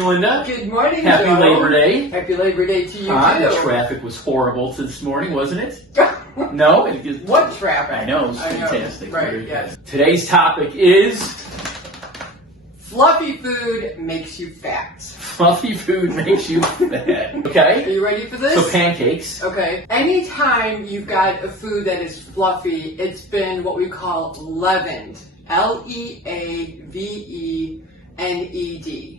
morning, Linda. Good morning, Happy Joe. Labor Day. Happy Labor Day to you, The too. traffic was horrible this morning, wasn't it? No? What traffic? I know, it was fantastic. Right, Very yes. good. Today's topic is... Fluffy food makes you fat. Fluffy food makes you fat. Are Okay? you ready for this? So pancakes. Okay. Anytime you've got a food that is fluffy, it's been what we call leavened. L-E-A-V-E-N-E-D.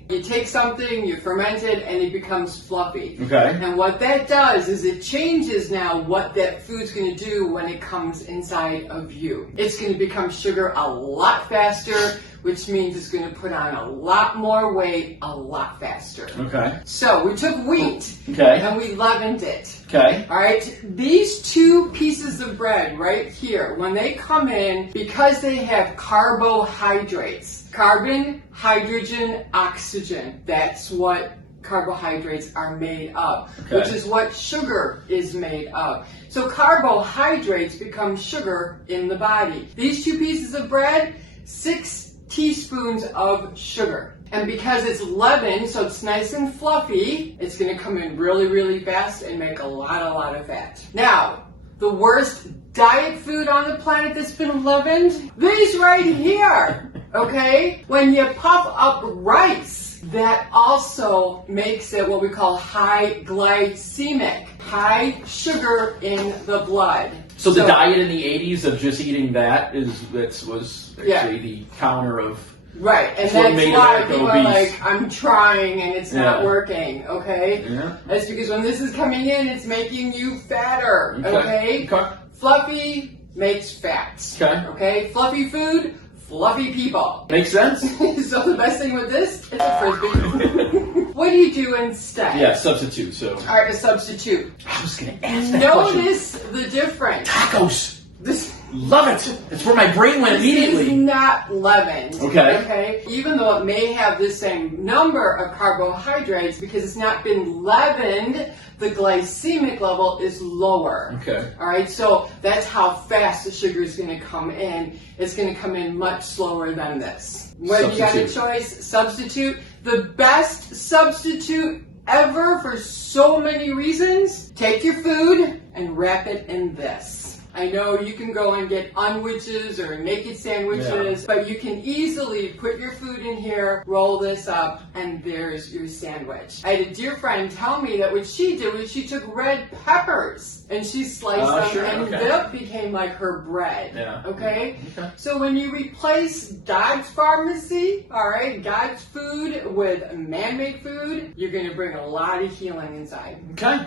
You take something, you ferment it, and it becomes fluffy. Okay. And what that does is it changes now what that food's going to do when it comes inside of you. It's going to become sugar a lot faster, which means it's going to put on a lot more weight a lot faster. Okay. So we took wheat Okay. and we leavened it. Okay. All right, these two pieces of bread right here, when they come in, because they have carbohydrates, carbon, hydrogen, oxygen, that's what carbohydrates are made of, Okay. which is what sugar is made of. So carbohydrates become sugar in the body. These two pieces of bread, 6 teaspoons of sugar. And because it's leavened, so it's nice and fluffy, it's going to come in really, really fast and make a lot of fat. Now, the worst diet food on the planet that's been leavened, these right here, okay? When you puff up rice, that also makes it what we call high glycemic, high sugar in the blood. So the diet in the 80s of just eating that was actually Yeah. the counter of... Right, and what that's made why America people are obese. like, I'm trying and it's not Yeah. working, okay? Yeah. That's because when this is coming in, it's making you fatter, okay? Okay. Fluffy makes fat, Okay. Fluffy food, fluffy people. Makes sense? So the best thing with this, it's a Frisbee. What do you do instead? Yeah, substitute, so... All right, a substitute. I was going to ask that question. Notice the difference. Tacos! This Love it! That's where my brain went is immediately. not leavened. Okay. Even though it may have the same number of carbohydrates, because it's not been leavened, the glycemic level is lower. Okay. All right. So that's how fast the sugar is going to come in. It's going to come in much slower than this. When you got a choice, substitute. The best substitute ever for so many reasons. Take your food and wrap it in this. I know you can go and get unwitches or naked sandwiches, but you can easily put your food in here, roll this up, and there's your sandwich. I had a dear friend tell me that what she did was she took red peppers and she sliced them, and that became like her bread. Yeah. Okay? So when you replace God's pharmacy, all right, God's food with man-made food, you're going to bring a lot of healing inside. Okay.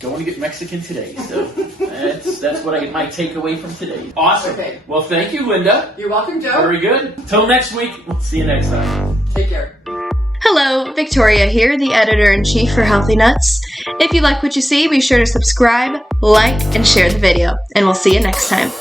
Going to get Mexican today, so that's what my takeaway from today. Awesome. Okay. Well, thank you, Linda. You're welcome, Joe. Very good. Till next week. We'll see you next time. Take care. Hello, Victoria here, the editor-in-chief for Healthy Nuts. If you like what you see, be sure to subscribe, like, and share the video, and we'll see you next time.